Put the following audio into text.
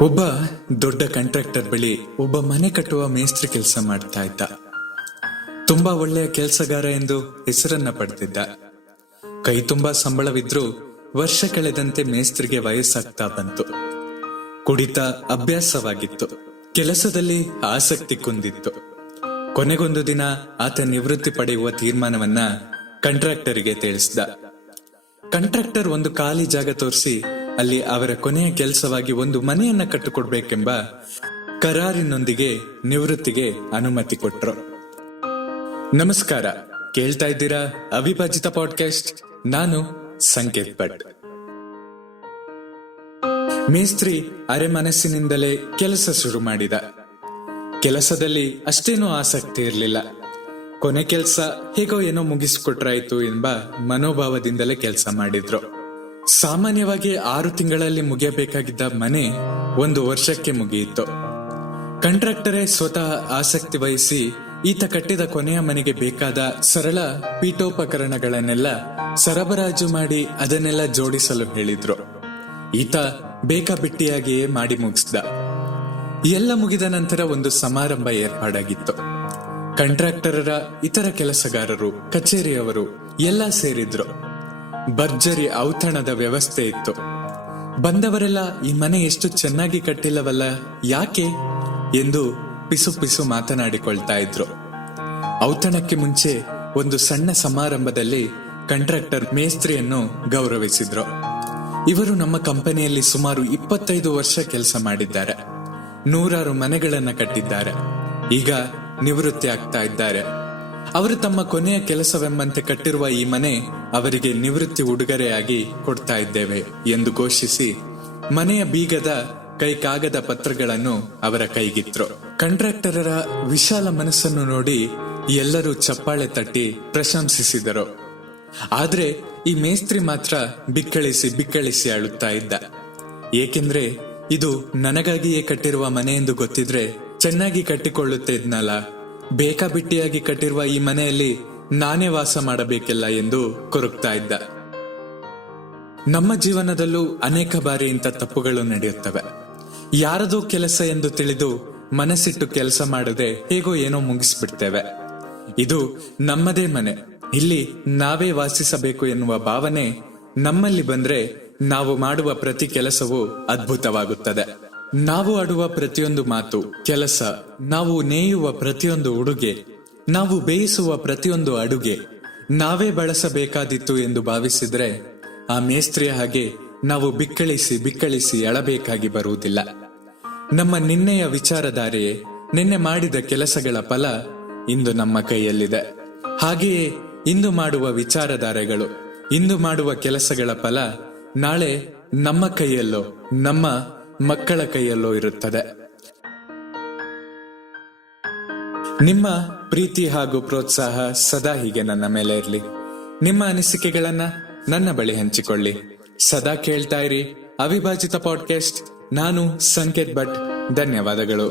ಒಬ್ಬ ದೊಡ್ಡ ಕಾಂಟ್ರಾಕ್ಟರ್ ಬಳಿ ಒಬ್ಬ ಮನೆ ಕಟ್ಟುವ ಮೇಸ್ತ್ರಿ ಕೆಲಸ ಮಾಡ್ತಾ ಇದ್ದ. ತುಂಬಾ ಒಳ್ಳೆಯ ಕೆಲಸಗಾರ ಎಂದು ಹೆಸರನ್ನ ಪಡೆದಿದ್ದ. ಕೈ ತುಂಬಾ ಸಂಬಳವಿದ್ರೂ ವರ್ಷ ಕಳೆದಂತೆ ಮೇಸ್ತ್ರಿಗೆ ವಯಸ್ಸಾಗ್ತಾ ಬಂತು. ಕುಡಿತ ಅಭ್ಯಾಸವಾಗಿತ್ತು. ಕೆಲಸದಲ್ಲಿ ಆಸಕ್ತಿ ಕುಂದಿತ್ತು. ಕೊನೆಗೊಂದು ದಿನ ಆತ ನಿವೃತ್ತಿ ಪಡೆಯುವ ತೀರ್ಮಾನವನ್ನ ಕಾಂಟ್ರಾಕ್ಟರಿಗೆ ತಿಳಿಸಿದ. ಕಾಂಟ್ರಾಕ್ಟರ್ ಒಂದು ಖಾಲಿ ಜಾಗ ತೋರಿಸಿ ಅಲ್ಲಿ ಅವರ ಕೊನೆಯ ಕೆಲಸವಾಗಿ ಒಂದು ಮನೆಯನ್ನ ಕಟ್ಟಿಕೊಡ್ಬೇಕೆಂಬ ಕರಾರಿನೊಂದಿಗೆ ನಿವೃತ್ತಿಗೆ ಅನುಮತಿ ಕೊಟ್ರು. ನಮಸ್ಕಾರ, ಕೇಳ್ತಾ ಇದ್ದೀರಾ ಅವಿಭಾಜಿತ ಪಾಡ್ಕಾಸ್ಟ್. ನಾನು ಸಂಕೇತ್ ಭಟ್. ಮೇಸ್ತ್ರಿ ಅರೆ ಮನಸ್ಸಿನಿಂದಲೇ ಕೆಲಸ ಶುರು ಮಾಡಿದ. ಕೆಲಸದಲ್ಲಿ ಅಷ್ಟೇನೂ ಆಸಕ್ತಿ ಇರಲಿಲ್ಲ. ಕೊನೆ ಕೆಲಸ ಹೇಗೋ ಏನೋ ಮುಗಿಸಿಕೊಟ್ರಾಯ್ತು ಎಂಬ ಮನೋಭಾವದಿಂದಲೇ ಕೆಲಸ ಮಾಡಿದ್ರು. ಸಾಮಾನ್ಯವಾಗಿ 6 ತಿಂಗಳಲ್ಲಿ ಮುಗಿಯಬೇಕಾಗಿದ್ದ ಮನೆ 1 ವರ್ಷಕ್ಕೆ ಮುಗಿಯಿತು. ಕಾಂಟ್ರಾಕ್ಟರೇ ಸ್ವತಃ ಆಸಕ್ತಿ ವಹಿಸಿ ಈತ ಕಟ್ಟಿದ ಕೊನೆಯ ಮನೆಗೆ ಬೇಕಾದ ಸರಳ ಪೀಠೋಪಕರಣಗಳನ್ನೆಲ್ಲ ಸರಬರಾಜು ಮಾಡಿ ಅದನ್ನೆಲ್ಲ ಜೋಡಿಸಲು ಹೇಳಿದ್ರು. ಈತ ಬೇಕಾಬಿಟ್ಟಿಯಾಗಿಯೇ ಮಾಡಿ ಮುಗಿಸ್ದ. ಎಲ್ಲ ಮುಗಿದ ನಂತರ ಒಂದು ಸಮಾರಂಭ ಏರ್ಪಾಡಾಗಿತ್ತು. ಕಾಂಟ್ರಾಕ್ಟರರ ಇತರ ಕೆಲಸಗಾರರು, ಕಚೇರಿಯವರು ಎಲ್ಲ ಸೇರಿದ್ರು. ಭರ್ಜರಿ ಔತಣದ ವ್ಯವಸ್ಥೆ ಇತ್ತು. ಬಂದವರೆಲ್ಲ ಈ ಮನೆ ಎಷ್ಟು ಚೆನ್ನಾಗಿ ಕಟ್ಟಿಲ್ಲವಲ್ಲ, ಯಾಕೆ ಎಂದು ಪಿಸು ಪಿಸು ಮಾತನಾಡಿಕೊಳ್ತಾ ಇದ್ರು. ಔತಣಕ್ಕೆ ಮುಂಚೆ ಒಂದು ಸಣ್ಣ ಸಮಾರಂಭದಲ್ಲಿ ಕಾಂಟ್ರಾಕ್ಟರ್ ಮೇಸ್ತ್ರಿಯನ್ನು ಗೌರವಿಸಿದ್ರು. ಇವರು ನಮ್ಮ ಕಂಪನಿಯಲ್ಲಿ ಸುಮಾರು 25 ವರ್ಷ ಕೆಲಸ ಮಾಡಿದ್ದಾರೆ. 100 ಮನೆಗಳನ್ನ ಕಟ್ಟಿದ್ದಾರೆ. ಈಗ ನಿವೃತ್ತಿ ಆಗ್ತಾ ಇದ್ದಾರೆ. ಅವರು ತಮ್ಮ ಕೊನೆಯ ಕೆಲಸವೆಂಬಂತೆ ಕಟ್ಟಿರುವ ಈ ಮನೆ ಅವರಿಗೆ ನಿವೃತ್ತಿ ಉಡುಗೊರೆಯಾಗಿ ಕೊಡ್ತಾ ಇದ್ದೇವೆ ಎಂದು ಘೋಷಿಸಿ ಮನೆಯ ಬೀಗದ ಕಾಗದ ಪತ್ರಗಳನ್ನು ಅವರ ಕೈಗಿದ್ರು. ಕಾಂಟ್ರಾಕ್ಟರರ ವಿಶಾಲ ಮನಸ್ಸನ್ನು ನೋಡಿ ಎಲ್ಲರೂ ಚಪ್ಪಾಳೆ ತಟ್ಟಿ ಪ್ರಶಂಸಿಸಿದರು. ಆದ್ರೆ ಈ ಮೇಸ್ತ್ರಿ ಮಾತ್ರ ಬಿಕ್ಕಳಿಸಿ ಅಳುತ್ತಾ ಇದ್ದ. ಏಕೆಂದ್ರೆ ಇದು ನನಗಾಗಿಯೇ ಕಟ್ಟಿರುವ ಮನೆ ಎಂದು ಗೊತ್ತಿದ್ರೆ ಚೆನ್ನಾಗಿ ಕಟ್ಟಿಕೊಳ್ಳುತ್ತೆ ಇದ್ನಲ್ಲ, ಬೇಕಾಬಿಟ್ಟಿಯಾಗಿ ಕಟ್ಟಿರುವ ಈ ಮನೆಯಲ್ಲಿ ನಾನೇ ವಾಸ ಮಾಡಬೇಕಿಲ್ಲ ಎಂದು ಕೊರಗ್ತಾ ಇದ್ದ. ನಮ್ಮ ಜೀವನದಲ್ಲೂ ಅನೇಕ ಬಾರಿ ಇಂಥ ತಪ್ಪುಗಳು ನಡೆಯುತ್ತವೆ. ಯಾರದೋ ಕೆಲಸ ಎಂದು ತಿಳಿದು ಮನಸ್ಸಿಟ್ಟು ಕೆಲಸ ಮಾಡದೆ ಹೇಗೋ ಏನೋ ಮುಗಿಸ್ಬಿಡ್ತೇವೆ. ಇದು ನಮ್ಮದೇ ಮನೆ, ಇಲ್ಲಿ ನಾವೇ ವಾಸಿಸಬೇಕು ಎನ್ನುವ ಭಾವನೆ ನಮ್ಮಲ್ಲಿ ಬಂದ್ರೆ ನಾವು ಮಾಡುವ ಪ್ರತಿ ಕೆಲಸವೂ ಅದ್ಭುತವಾಗುತ್ತದೆ. ನಾವು ಆಡುವ ಪ್ರತಿಯೊಂದು ಮಾತು, ಕೆಲಸ, ನಾವು ನೇಯುವ ಪ್ರತಿಯೊಂದು ಉಡುಗೆ, ನಾವು ಬೇಯಿಸುವ ಪ್ರತಿಯೊಂದು ಅಡುಗೆ ನಾವೇ ಬಳಸಬೇಕಾದಿತ್ತು ಎಂದು ಭಾವಿಸಿದ್ರೆ ಆ ಮೇಸ್ತ್ರಿಯ ಹಾಗೆ ನಾವು ಬಿಕ್ಕಳಿಸಿ ಅಳಬೇಕಾಗಿ ಬರುವುದಿಲ್ಲ. ನಮ್ಮ ನಿನ್ನೆಯ ವಿಚಾರಧಾರೆಯೇ ನಿನ್ನೆ ಮಾಡಿದ ಕೆಲಸಗಳ ಫಲ ಇಂದು ನಮ್ಮ ಕೈಯಲ್ಲಿದೆ. ಹಾಗೆಯೇ ಇಂದು ಮಾಡುವ ವಿಚಾರಧಾರೆಗಳು, ಇಂದು ಮಾಡುವ ಕೆಲಸಗಳ ಫಲ ನಾಳೆ ನಮ್ಮ ಕೈಯಲ್ಲೋ ನಮ್ಮ ಮಕ್ಕಳ ಕೈಯಲ್ಲೋ ಇರುತ್ತದೆ. ನಿಮ್ಮ ಪ್ರೀತಿ ಹಾಗೂ ಪ್ರೋತ್ಸಾಹ ಸದಾ ಹೀಗೆ ನನ್ನ ಮೇಲೆ ಇರಲಿ. ನಿಮ್ಮ ಅನಿಸಿಕೆಗಳನ್ನ ನನ್ನ ಬಳಿ ಹಂಚಿಕೊಳ್ಳಿ. ಸದಾ ಕೇಳ್ತಾ ಇರಿ ಅವಿಭಾಜಿತ ಪಾಡ್ಕಾಸ್ಟ್. ನಾನು ಸಂಕೇತ್ ಭಟ್. ಧನ್ಯವಾದಗಳು.